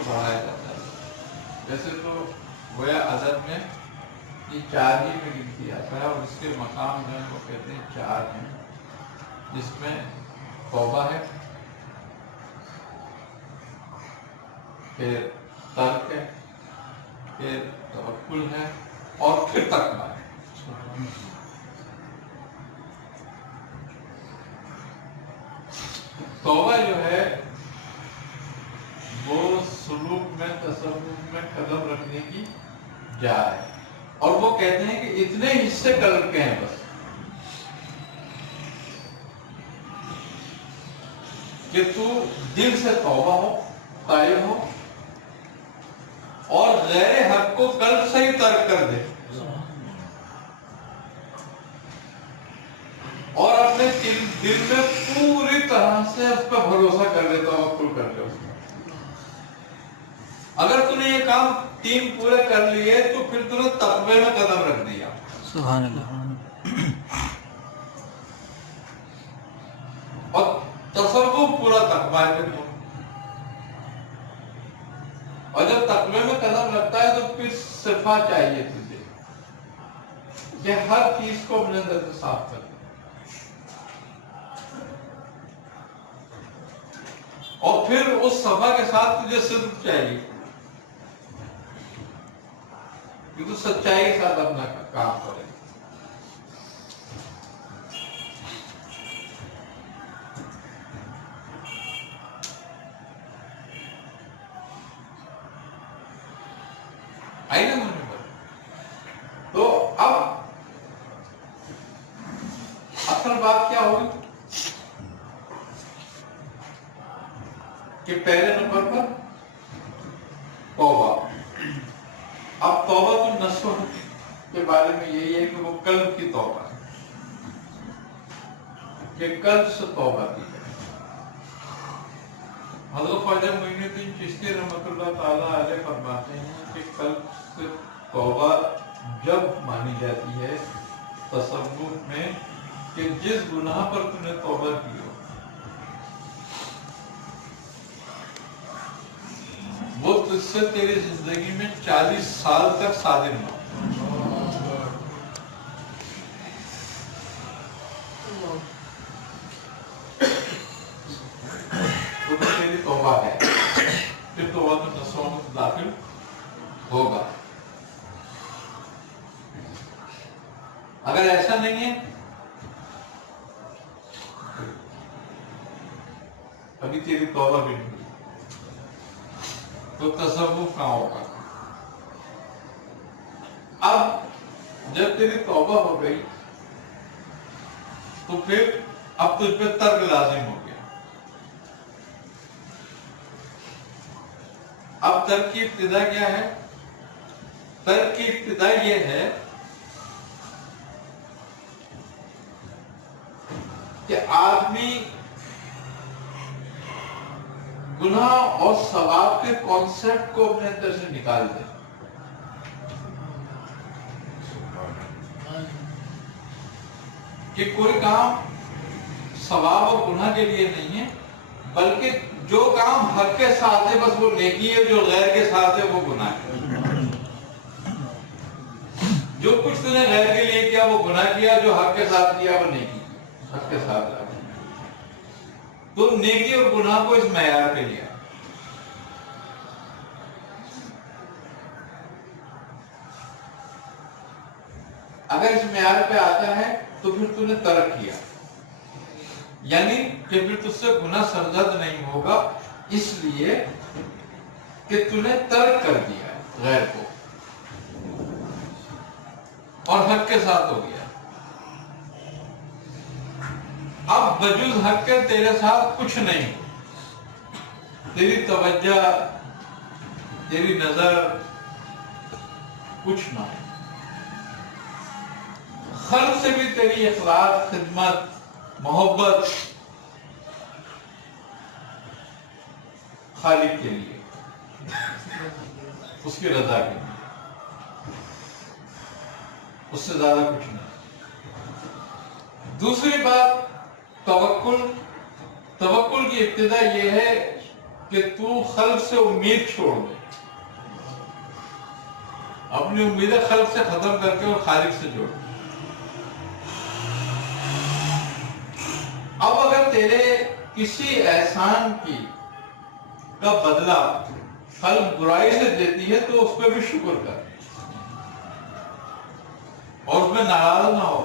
کو بڑھایا جاتا ہے. ویسے تو گویا ادب میں یہ 4 ہی میں گنتی آتا ہے اور اس کے مقام جو ہے وہ کہتے ہیں 4 ہیں، جس میں توبہ ہے، پھر ترک ہے، پھر توکل ہے اور پھر تقویٰ ہے. توبہ جو ہے وہ سلوک میں تصرف میں قدم رکھنے کی جا ہے، اور وہ کہتے ہیں کہ اتنے حصے قلب کے ہیں بس کہ تو دل سے توبہ ہو، تائب ہو اور غیر حق کو قلب سے ہی ترک کر دے اور اپنے دل میں پوری طرح سے اس پہ بھروسہ کر دے، توکل کر دے اس میں. اگر تو نے یہ کام 3 پورے کر لیے تو پھر تو نے تقوی میں قدم رکھ دیا. سبحان اللہ. اور تصوف پورا تقوی پہ ہو، اور جب تقوی میں قدم رکھتا ہے تو پھر صفات چاہیے تجھے کہ ہر چیز کو اپنے اندر سے صاف کر دے، اور پھر اس صفا کے ساتھ تجھے صدق چاہیے کہ تو سچائی کے ساتھ اپنا کام کرے. آئی نا مجھے پر. تو اب اصل بات کیا ہوگی کہ پہلے نمبر پر توبہ. اب توبہ تو نصوح کے بارے میں یہی ہے کہ وہ قلب کی توبہ ہے، کہ قلب سے توبہ کی جائے. حضرت خواجہ معین الدین چشتی رحمۃ اللہ تعالیٰ علیہ فرماتے ہیں کہ قلب سے توبہ جب مانی جاتی ہے تصوف میں کہ جس گناہ پر تم نے توبہ کی ہو وہ تجھ سے تیری زندگی میں 40 سال تک صادر نہ ہو. تو تیری توبہ ہے، پھر توبہ تو نصوح میں داخل ہوگا. اگر ایسا نہیں ہے ابھی تیری توبہ بھی نہیں ہوئی تو تصوف کہاں ہوگا. اب جب تیری توبہ ہو گئی تو پھر اب تجھ پہ ترک لازم ہو گیا. اب ترک کی ابتدا کیا ہے؟ ترک کی ابتدا یہ ہے کہ آدمی گناہ اور ثواب کے کانسیپٹ کو اپنے اندر سے نکال دے. کہ کوئی کام ثواب اور گناہ کے لیے نہیں ہے، بلکہ جو کام حق کے ساتھ ہے بس وہ نیکی ہے، جو غیر کے ساتھ ہے وہ گناہ ہے. جو کچھ تو نے غیر کے لیے کیا وہ گناہ کیا، جو حق کے ساتھ کیا وہ نیکی حق کے ساتھ. تو نیکی اور گناہ کو اس معیار پہ لیا. اگر اس معیار پہ آتا ہے تو پھر تو نے ترک کیا، یعنی کہ پھر تجھ سے گناہ سرزد نہیں ہوگا، اس لیے کہ تو نے ترک کر دیا ہے غیر کو اور حق کے ساتھ ہو گیا. اب بجوز حق کے تیرے ساتھ کچھ نہیں، تیری توجہ تیری نظر کچھ نہ ہے. خلق سے بھی تیری اخلاق، خدمت، محبت خالق کے لیے، اس کی رضا کے لیے، اس سے زیادہ کچھ نہیں. دوسری بات توکل. توکل کی ابتدا یہ ہے کہ تو خلق سے امید چھوڑ دے، اپنی امیدیں خلق سے ختم کر کے اور خالق سے جوڑ۔ اب اگر تیرے کسی احسان کا بدلہ خلق برائی سے دیتی ہے تو اس پہ بھی شکر کر اور اس میں ناراض نہ ہو۔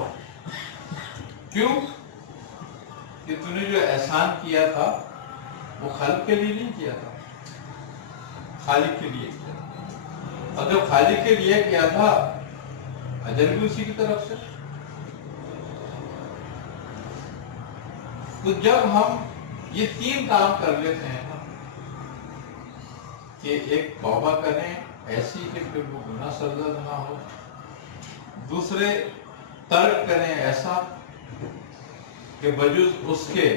کیوں کہ تو نے جو احسان کیا تھا وہ خالق کے لیے نہیں کیا تھا، خالق کے لیے کیا تھا، اور جب خالق کے لیے کیا تھا اجر بھی اسی کی طرف سے۔ تو جب ہم یہ تین کام کر لیتے ہیں نا کہ ایک توبہ کریں ایسی کہ پھر وہ گناہ سرزد نہ ہو، دوسرے ترک کریں ایسا کہ بجز اس کے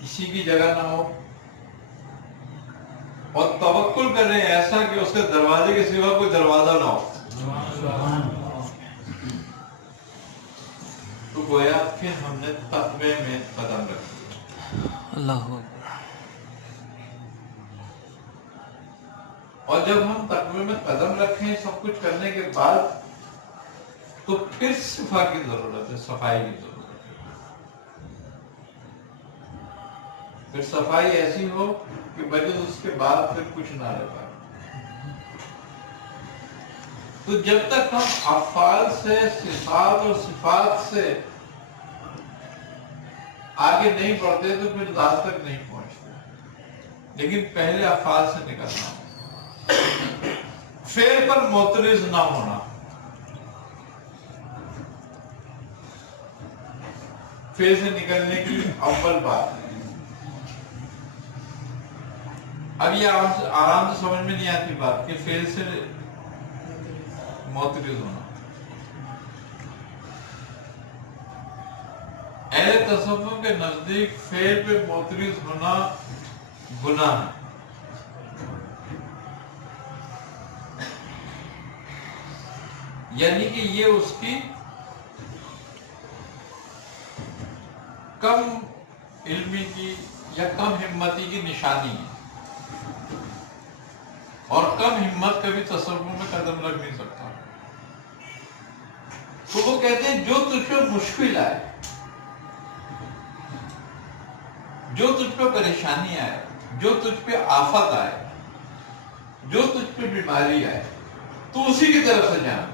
کسی کی جگہ نہ ہو، اور توکل کریں ایسا کہ اس کے دروازے کے سوا کوئی دروازہ نہ ہو۔ تو گویا پھر ہم نے تقوی میں قدم رکھ دیا۔ اللہ اور جب ہم تقوی میں قدم رکھیں سب کچھ کرنے کے بعد تو پھر صفا کی ضرورت ہے، صفائی کی ضرورت ہے۔ پھر صفائی ایسی ہو کہ بجز اس کے بعد پھر کچھ نہ رہ پائے۔ تو جب تک ہم افعال سے، صفات اور صفات سے آگے نہیں بڑھتے تو پھر ذات تک نہیں پہنچتے۔ لیکن پہلے افعال سے نکلنا ہو، فعل پر معترض نہ ہونا، فعل سے نکلنے کی اول بات ہے۔ اب یہ آرام سے سمجھ میں نہیں آتی بات کہ فعل سے معترض ہونا۔ اہل تصوف کے نزدیک فعل پہ معترض ہونا گناہ ہے۔ یعنی کہ یہ اس کی کم علمی کی یا کم ہمتی کی نشانی ہے، اور کم ہمت کبھی تصوف میں قدم رکھ نہیں سکتا۔ تو وہ کہتے ہیں جو تجھ پہ مشکل آئے، جو تجھ پہ پریشانی آئے، جو تجھ پہ آفت آئے، جو تجھ پہ بیماری آئے، تو اسی کی طرف سے جانا،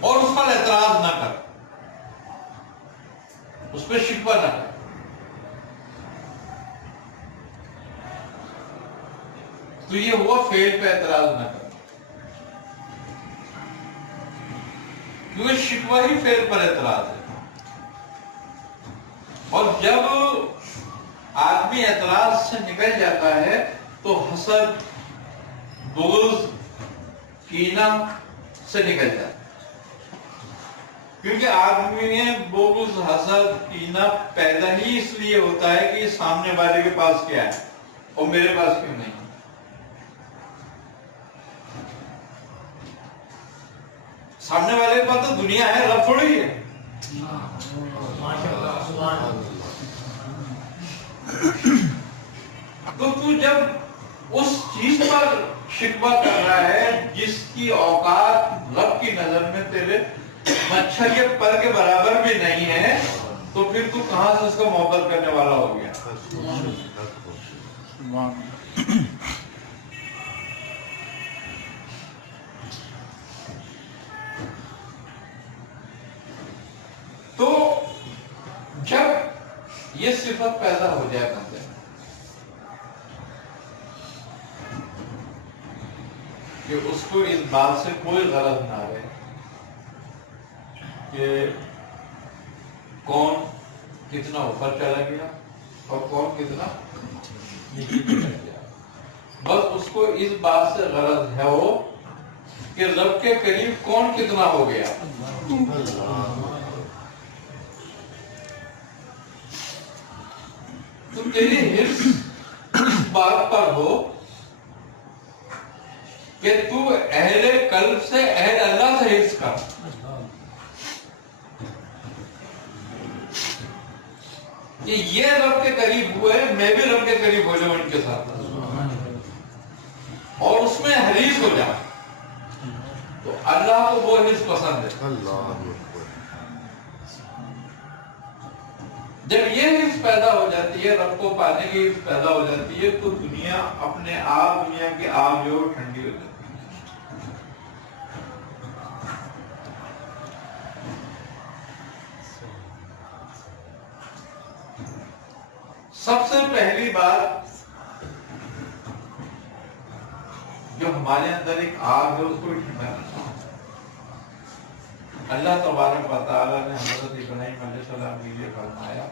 اور اس پر اعتراض نہ کر، اس پہ شکوہ نہ کر۔ تو یہ ہوا فعل پہ اعتراض نہ کر، کیونکہ شکوہ ہی فعل پر اعتراض ہے۔ اور جب آدمی اعتراض سے نکل جاتا ہے تو حسد، بغض، کینہ سے نکل جاتا ہے، کیونکہ آدمی میں بغض، حسد، کینہ پیدا ہی اس لیے ہوتا ہے کہ سامنے والے کے پاس کیا ہے اور میرے پاس کیوں نہیں۔ سامنے والے کے پاس تو دنیا ہے، رب تھوڑی ہے۔ تو تو جب اس چیز پر شکوہ کر رہا ہے جس کی اوقات رب کی نظر میں تیرے مچھر کے پر کے برابر بھی نہیں ہے، تو پھر تو کہاں سے اس کا محبت کرنے والا ہو گیا؟ تو جب یہ صفت پیدا ہو جائے بندے میں کہ اس کو اس بات سے کوئی غرض نہ رہے کہ کون کتنا اوپر چلا گیا اور کون کتنا نیچے چلا گیا، بس اس کو اس بات سے غرض ہے وہ کہ رب کے قریب کون کتنا ہو گیا۔ تو تیری حرص اس بات پر ہو کہ تو اہل قلب سے اہل اللہ سے حرص کر، کہ یہ رب کے قریب ہوئے، میں بھی رب کے قریب ہو جاؤں ان کے ساتھ، اور اس میں حریص ہو جاؤں. تو اللہ کو وہ حرص پسند ہے. جب یہ حرص پیدا ہو جاتی ہے، رب کو پانے کی حرص پیدا ہو جاتی ہے، تو دنیا اپنے آپ، دنیا کی آگ جو ٹھنڈی ہو جاتی ہے. سب سے پہلی بات جو ہمارے اندر ایک آگ ہے، اس کو ٹھنڈا کرنا. اللہ تبارک و تعالیٰ نے حضرت ابراہیم علیہ السلام کے لیے فرمایا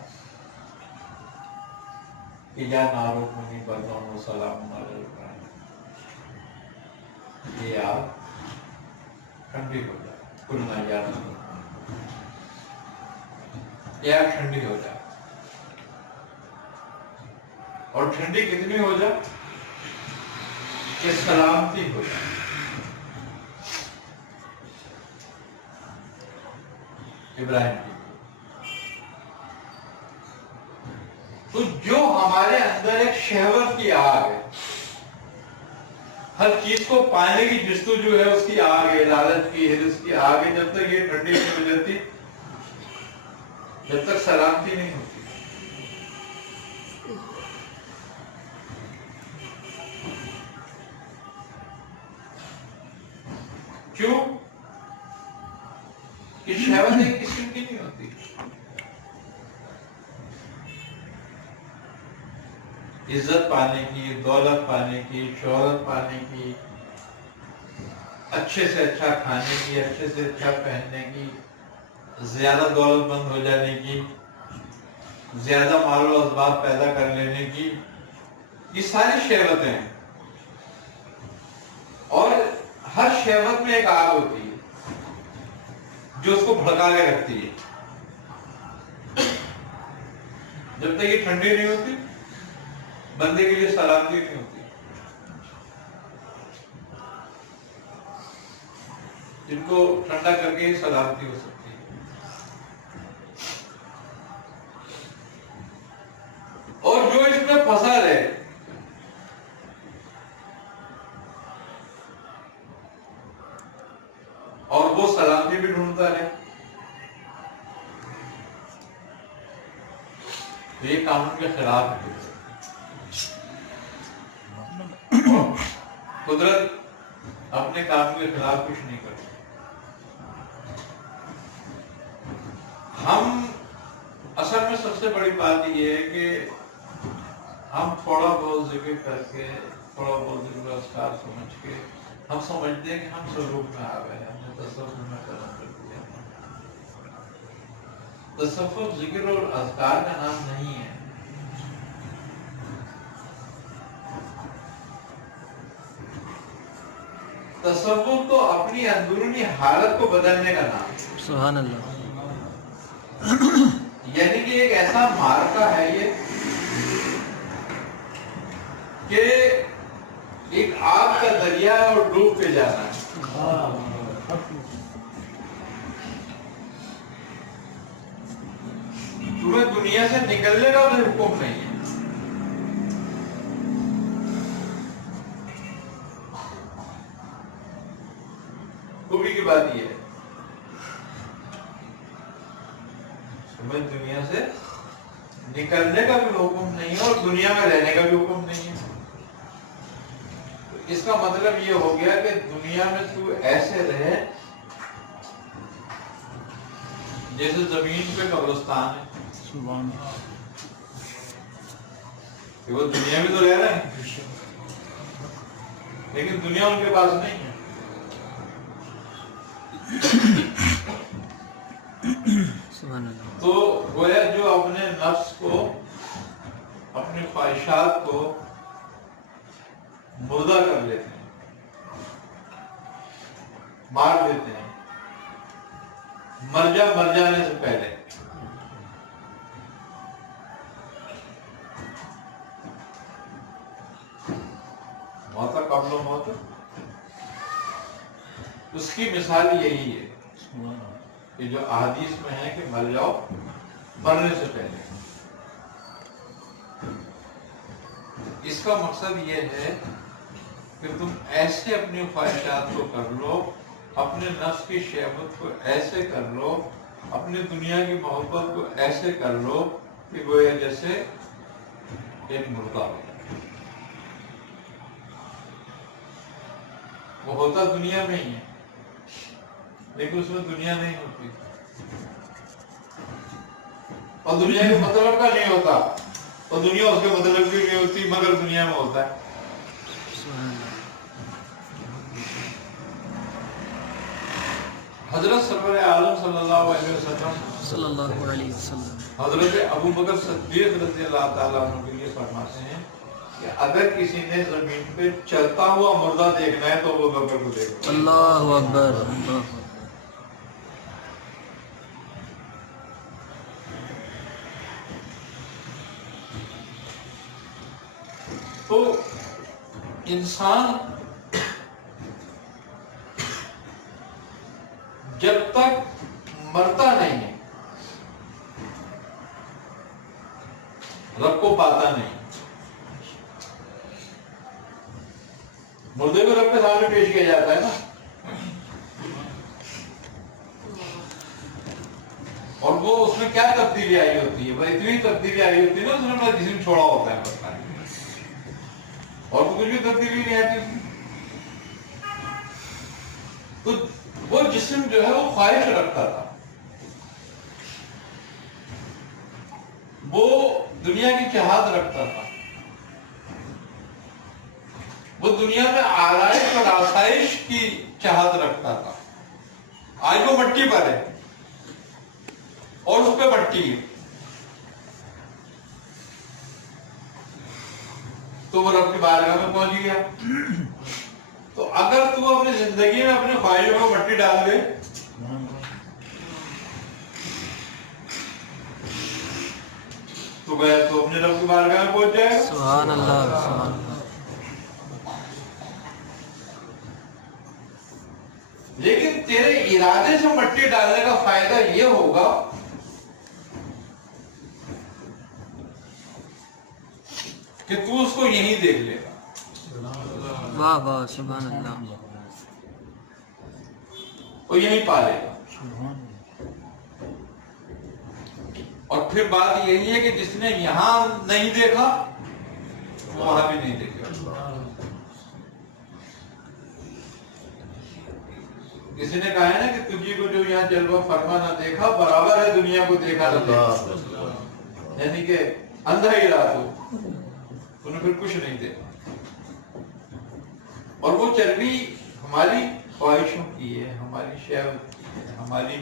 کہ یا نارو کونی بردن و سلام علی ابراہیم، یہ آگ ٹھنڈی ہو جائے. کلنا یا نارو، یہ آگ ٹھنڈی ہو جائے. اور ٹھنڈی کتنی ہو جائے کہ سلامتی ہو جائے. ابراہیم کی تو جو ہمارے اندر ایک شہوت کی آگ ہے، ہر چیز کو پانے کی جستجو ہے، اس کی آگ ہے، لالچ کی، حرص کی آگ ہے، جب تک یہ ٹھنڈی نہیں ہو جاتی، جب تک سلامتی نہیں ہوتی. کیوں کہ شہوت ایک قسم کی نہیں ہوتی. عزت پانے کی، دولت پانے کی، شہرت پانے کی، اچھے سے اچھا کھانے کی، اچھے سے اچھا پہننے کی، زیادہ دولت مند ہو جانے کی، زیادہ مال و اسباب پیدا کر لینے کی، یہ ساری شہوتیں ہیں. اور ہر شہوت میں ایک آگ ہوتی ہے جو اس کو بھڑکا کے رکھتی ہے. جب تک یہ ٹھنڈی نہیں ہوتی، بندے کے لیے سلامتی نہیں ہوتی. جن کو ٹھنڈا کر کے ہی سلامتی ہو سکتی ہے. اور جو اس میں پھنسا رہے، اور وہ سلامتی بھی ڈھونڈتا ہے، تو یہ قانون کے خلاف ہے. قدرت اپنے قانون کے خلاف کچھ نہیں کرتی. ہم اصل میں سب سے بڑی بات یہ ہے کہ ہم تھوڑا بہت ذکر کر کے، تھوڑا بہت ذکر اذکار سمجھ کے، ہم سمجھتے ہیں کہ ہم سلوک میں آ گئے، ہم نے تصوف میں قدم کر دیا. تصوف ذکر اور اذکار کا نام نہیں ہے. تصوف تو اپنی اندرونی حالت کو بدلنے کا نام ہے. سبحان اللہ. یعنی کہ ایک ایسا مارکا ہے یہ کہ ایک آگ کا دریا ہے اور ڈوب کے جانا ہے. تمہیں دنیا سے نکلنے کا بھی حکم نہیں ہے. خوبی کی بات یہ ہے، تمہیں دنیا سے نکلنے کا بھی حکم نہیں ہے، اور دنیا میں رہنے کا بھی حکم نہیں ہے. اس کا مطلب یہ ہو گیا کہ دنیا میں تو ایسے رہے جیسے زمین پہ قبرستان ہے. کہ وہ دنیا میں تو رہ رہے ہیں، لیکن دنیا ان کے پاس نہیں ہے. تو گویا جو اپنے نفس کو، اپنی خواہشات کو مردہ کر لیتے ہیں، مار دیتے ہیں مر جانے سے پہلے. موت قبل و موت، اس کی مثال یہی ہے. کہ جو احادیث میں ہے کہ مر جاؤ مرنے سے پہلے. اس کا مقصد یہ ہے کہ تم ایسے اپنی خواہشات کو کر لو، اپنے نفس کی شہوت کو ایسے کر لو، اپنی دنیا کی محبت کو ایسے کر لو کہ گویا جیسے ایک مردہ ہو. وہ ہوتا دنیا میں ہی ہے لیکن اس میں دنیا نہیں ہوتی، اور دنیا کے مطلب کا نہیں ہوتا، اور دنیا اس کے مطلب کی نہیں ہوتی مگر دنیا میں ہوتا ہے. حضرت سرور عالم صلی اللہ علیہ وسلم حضرت ابو بکر صدیق رضی اللہ تعالیٰ عنہ کے لیے فرماتے ہیں کہ اگر کسی نے زمین پہ چلتا ہوا مردہ دیکھنا ہے تو ابو بکر کو دیکھو. اللہ اکبر. تو انسان جب تک مرتا نہیں ہے رب کو پاتا نہیں. مردے کو رب کے سامنے پیش کیا جاتا ہے نا، اور وہ اس میں کیا تبدیلی آئی ہوتی ہے؟ بھائی اتنی تبدیلی آئی ہوتی ہے نا، اس نے اپنا جسم چھوڑا ہوتا ہے بس، اور تو کچھ بھی تبدیلی نہیں آتی اس میں. تو وہ جسم جو ہے وہ خواہش رکھتا تھا، وہ دنیا کی چاہت رکھتا تھا، وہ دنیا میں آرائش اور آسائش کی چاہت رکھتا تھا. آج وہ مٹی پر ہے اور اس پہ مٹی ہے، تو وہ رب کی بارگاہ میں پہنچ گیا. تو اگر تو اپنی زندگی میں اپنے خواہشوں کو مٹی ڈال دے تو گیا تو اپنے رب کی بارگاہ میں پہنچ جائے گا. سبحان اللہ سبحان اللہ. لیکن تیرے ارادے سے مٹی ڈالنے کا فائدہ یہ ہوگا کہ تو اس کو یہیں دیکھ لے گا. واہ واہ سبحان اللہ. وہ یہیں پا لے گا. اور پھر بات یہی ہے کہ جس نے یہاں نہیں دیکھا وہ وہاں بھی نہیں دیکھے گا. کسی نے کہا ہے نا کہ تجھے کو جو یہاں جلوہ فرما نہ دیکھا برابر ہے دنیا کو دیکھا نہ دیکھا، یعنی کہ اندھا ہی رہا تو انہیں پھر کچھ نہیں دیکھا. اور وہ چربی ہماری خواہشوں کی ہے، ہماری شہوت کی ہے، ہماری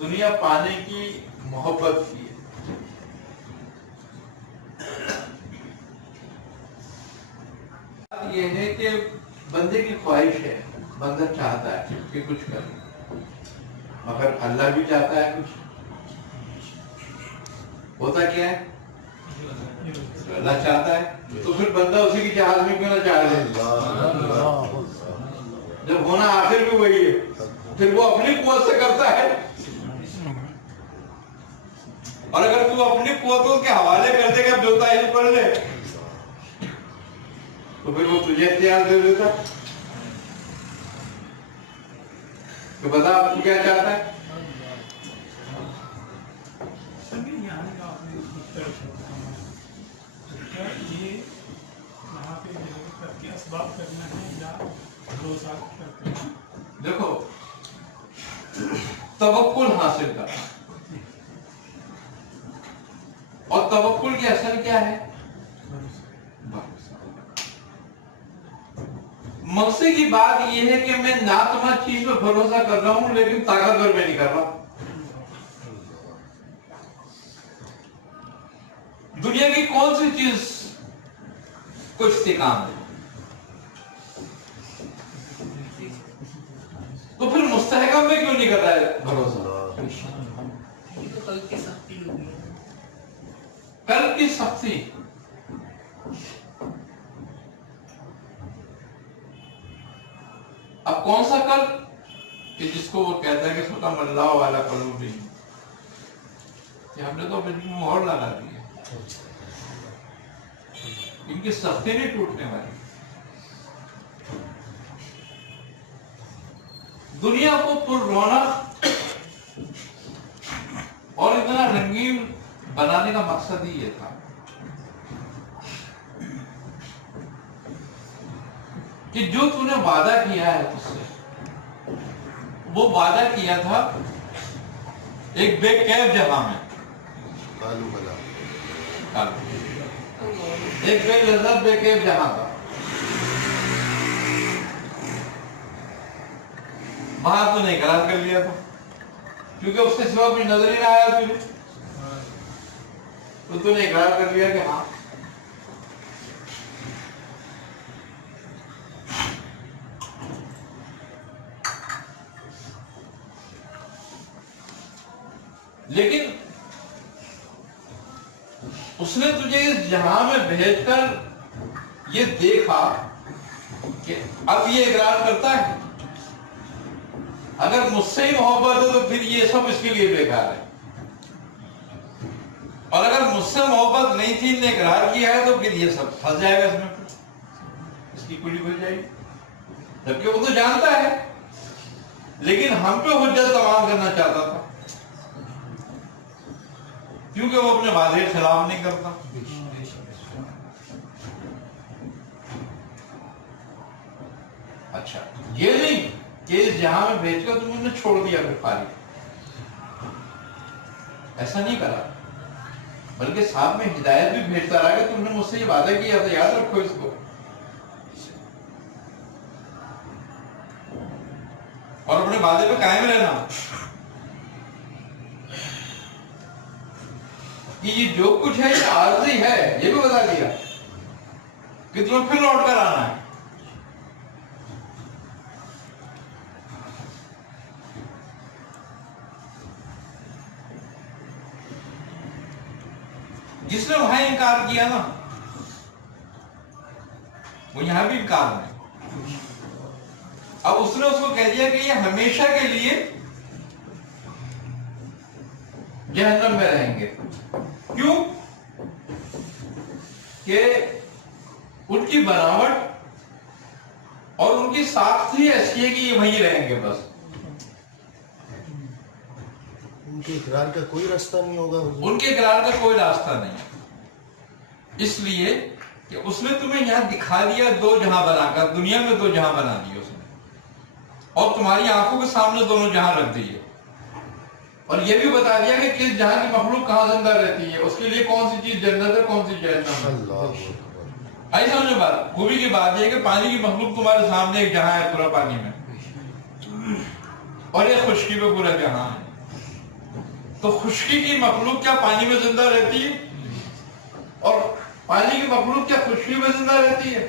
دنیا پانے کی محبت کی ہے. یہ ہے کہ بندے کی خواہش ہے، بندہ چاہتا ہے کہ کچھ کرے، مگر اللہ بھی چاہتا ہے کچھ. ہوتا کیا ہے؟ اللہ چاہتا ہے تو پھر بندہ اسی کی چاہت میں کیوں نہ چاہ لے؟ جب ہونا آخر بھی وہی ہے پھر وہ اپنی قوت سے کرتا ہے، اور اگر تو اپنی قوتوں کے حوالے کر دے گا جو تعین پڑھ لے تو پھر وہ تجھے اختیار دے دیتا تو بتا آپ کو کیا چاہتا ہے. دیکھو توکل حاصل کرنا، اور توکل کی اصل کیا ہے؟ مقصد کی بات یہ ہے کہ میں ناتما چیز پہ بھروسہ کر رہا ہوں لیکن طاقتور میں نہیں کر رہا. دنیا کی کون سی چیز کو استحکام ہے؟ تو پھر مستحکم میں کیوں نہیں کر رہا ہے بھروسہ؟ قلب کی سختی. اب کون سا قلب؟ کہ جس کو وہ کہتا ہے کہ ختم اللہ والا قلوبی، کہ ہم نے تو اپنی مہر لگا دی ہے، ان کی سختی نہیں ٹوٹنے والی۔ دنیا کو پر رونق اور اتنا رنگین بنانے کا مقصد ہی یہ تھا کہ جو تو نے وعدہ کیا ہے اس سے، وہ وعدہ کیا تھا ایک بے کیف جہاں میں، ایک بے لذت بے کیف جہاں تھا، وہاں تو نے اقرار کر لیا تھا، کیونکہ اس کے سوا کوئی نظر ہی نہ آیا تجھے، تو نے اقرار کر لیا کہ ہاں۔ لیکن اس نے تجھے اس جہاں میں بھیج کر یہ دیکھا کہ اب یہ اقرار کرتا ہے، اگر مجھ سے ہی محبت ہے تو پھر یہ سب اس کے لیے بیکار ہے، اور اگر مجھ سے محبت نہیں تھی، نے اقرار کیا ہے، تو پھر یہ سب پھنس جائے گا اس میں، اس کی کلی کھل جائے گی، جبکہ وہ تو جانتا ہے، لیکن ہم پہ حجت تمام کرنا چاہتا تھا، کیونکہ وہ اپنے وعدے کے خلاف نہیں کرتا۔ اچھا، یہ نہیں کہ اس جہاں میں بھیج کر تم نے چھوڑ دیا پھر خالی، ایسا نہیں کرا، بلکہ ساتھ میں ہدایت بھی بھیجتا رہا کہ تم نے مجھ سے یہ وعدہ کیا تھا، یاد رکھو اس کو، اور اپنے وعدے پہ قائم رہنا، کہ یہ جو کچھ ہے یہ عارضی ہے، یہ بھی بتا دیا کہ تمہیں پھر لوٹ کر آنا ہے۔ جس نے وہاں انکار کیا نا، وہ یہاں بھی انکار میں، اب اس نے اس کو کہہ دیا کہ یہ ہمیشہ کے لیے جہنم میں رہیں گے۔ کیوں؟ کہ ان کی بناوٹ اور ان کی ساخت ہی ایسی ہے کہ یہ وہیں رہیں گے بس، ان کے اقرار کا کوئی راستہ نہیں ہوگا، ان کے اقرار کا کوئی راستہ نہیں، اس لیے کہ اس نے تمہیں یہاں دکھا دیا دو جہاں بنا کر، دنیا میں دو جہاں بنا دیے اس نے، اور تمہاری آنکھوں کے سامنے دونوں جہاں رکھ دیے، اور یہ بھی بتا دیا کہ کس جہاں کی مخلوق کہاں زندہ رہتی ہے، اس کے لیے کون سی چیز جنت ہے، کون سی جہنم ہے۔ ایسا سمجھو بات، خوبی کی بات یہ کہ پانی کی مخلوق تمہارے سامنے ایک جہاں ہے پورا پانی میں، اور ایک خشکی پہ پورا جہاں ہے، تو خشکی کی مخلوق کیا پانی میں زندہ رہتی ہے، اور پانی کی مخلوق کیا خشکی میں زندہ رہتی ہے،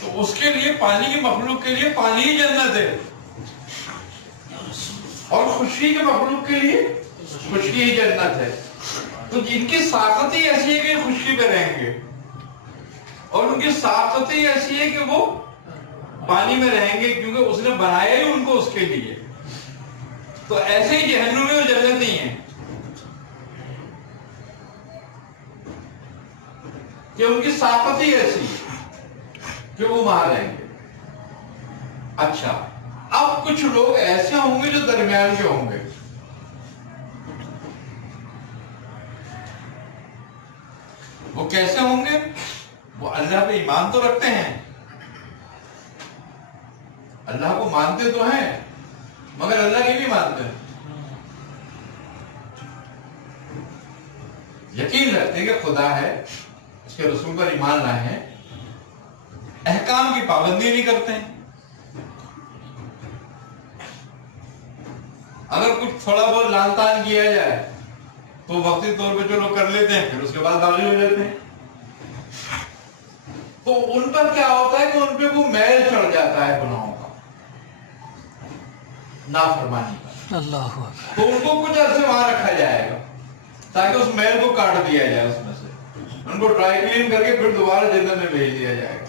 تو اس کے لیے پانی کی مخلوق کے لیے پانی ہی جنت ہے، اور خشکی کے مخلوق کے لیے خشکی ہی جنت ہے، تو جن کی ساخت ہی ایسی ہے کہ خشکی پہ رہیں گے، اور ان کی ساخت ہی ایسی ہے کہ وہ پانی میں رہیں گے، کیونکہ اس نے بنایا ہی ان کو اس کے لیے، تو ایسے ہی جہنمی اور جنتی ہیں کہ ان کی ساخت ہی ایسی ہے کہ وہ وہاں رہیں گے۔ اچھا، اب کچھ لوگ ایسے ہوں گے جو درمیان کے ہوں گے، وہ کیسے ہوں گے؟ وہ اللہ پہ ایمان تو رکھتے ہیں، اللہ کو مانتے تو ہیں، مگر اللہ کی نہیں مانتے، یقین رکھتے ہیں کہ خدا ہے، اس کے رسول پر ایمان لائے ہیں، احکام کی پابندی نہیں کرتے ہیں، اگر کچھ تھوڑا بہت لان تان کیا جائے تو وقتی طور پہ جو لوگ کر لیتے ہیں، پھر اس کے بعد داخل ہو جاتے ہیں، تو ان پر کیا ہوتا ہے کہ ان پہ وہ میل چڑھ جاتا ہے گناہوں کا، نافرمانی کا، اللہ تو ان کو کچھ عرصے وہاں رکھا جائے گا تاکہ اس میل کو کاٹ دیا جائے، اس میں سے ان کو ڈرائی کلین کر کے پھر دوبارہ جنت میں بھیج دیا جائے گا۔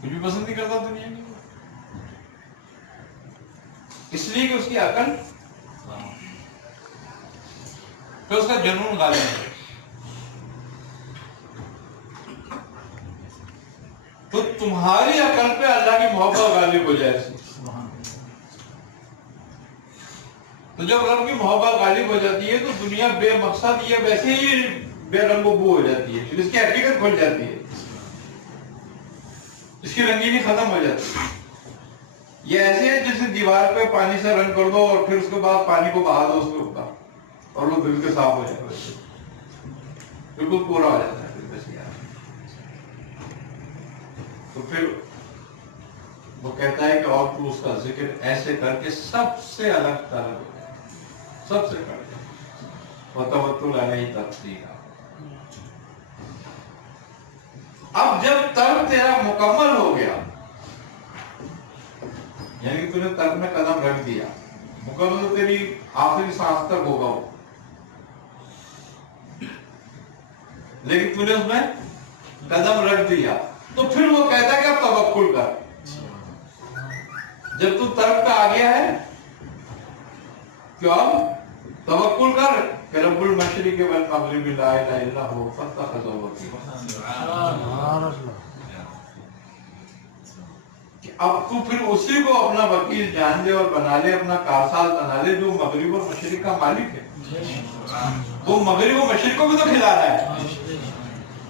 کچھ بھی پسند نہیں کرتا دنیا میں، اس لیے کہ اس کی عقل پہ اس کا جنون غالب ہے. تو تمہاری عقل پہ اللہ کی محبت غالب ہو جائے. تو جب رب کی محبت غالب ہو جاتی ہے تو دنیا بے مقصد یہ ویسے ہی بے رنگ و بو ہو جاتی ہے، پھر اس کی حقیقت کھل جاتی ہے، اس کی رنگینی ختم ہو جاتی ہے. یہ ایسے ہے جیسے دیوار پہ پانی سے رنگ کر دو اور پھر اس کے بعد پانی کو بہا دو اس کے اوپر اور وہ بالکل صاف ہو جائے گا، بالکل پورا ہو جاتا ہے. پھر بس یار تو پھر وہ کہتا ہے کہ اور تو اس کا ذکر ایسے کر کے سب سے الگ تر ہو جائے، سب سے کر کے وتوکل علیہ تفصیلا. اب جب ترک تیرا مکمل ہو گیا، یعنی کہ تو نے ترک میں قدم رکھ دیا، مکمل تو تیری آخری سانس تک ہوگا وہ، لیکن تو نے اس میں قدم رکھ دیا، تو پھر وہ کہتا ہے کہ اب توکل کر. جب تو ترک پہ آ گیا ہے کیوں اب توکل کر کہ رب المشرق والمغرب لا الہ الا هو فاتخذہ وکیلا. اب تو پھر اسی کو اپنا وکیل جان لے اور بنا لے، اپنا کارساز بنا لے، جو مغرب اور مشرق کا مالک ہے. وہ مغرب و مشرق کو بھی تو کھلا رہا ہے،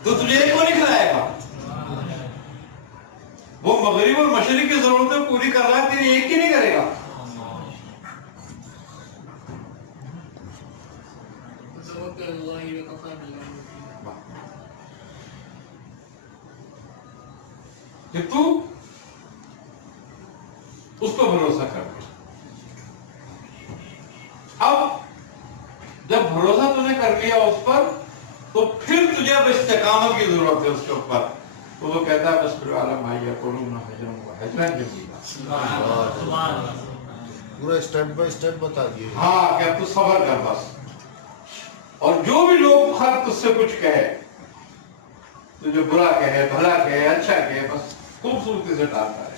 تو تجھے ایک کو نہیں کھلائے گا. وہ مغرب اور مشرق کی ضرورتیں پوری کر رہا ہے، تیری ایک کی نہیں کرے گا. کہ تو اس کو بھروسہ کر دے. اب جب بھروسہ تو نے کر لیا اس پر، تو پھر تجھے اب استقامت کی ضرورت ہے اس کے اوپر. تو وہ کہتا ہے بس پھر عالم بھائی یقولون حجرا وحجرا جمیلا. پورا اسٹیپ بائی اسٹیپ بتا دیے. ہاں کہ اب تو صبر کر بس، اور جو بھی لوگ ہر تجھ سے کچھ کہے، تو جو برا کہے، بھلا کہے، اچھا کہے، بس خوبصورتی سے ٹالتا ہے،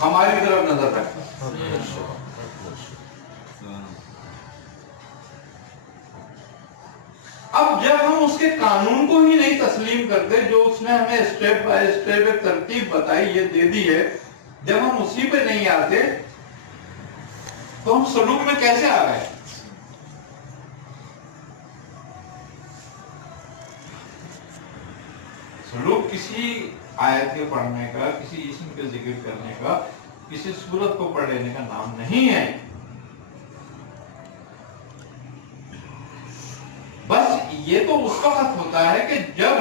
ہماری طرف نظر رکھتا ہے. اب جب ہم اس کے قانون کو ہی نہیں تسلیم کرتے جو اس نے ہمیں اسٹیپ بائی اسٹیپ ایک ترتیب بتائی یہ دے دی ہے، جب ہم اسی پہ نہیں آتے تو ہم سلوک میں کیسے آ گئے؟ سلوک کسی آیت کے پڑھنے کا، کسی اسم کے ذکر کرنے کا، کسی سورت کو پڑھ لینے کا نام نہیں ہے. بس یہ تو اس وقت ہوتا ہے کہ جب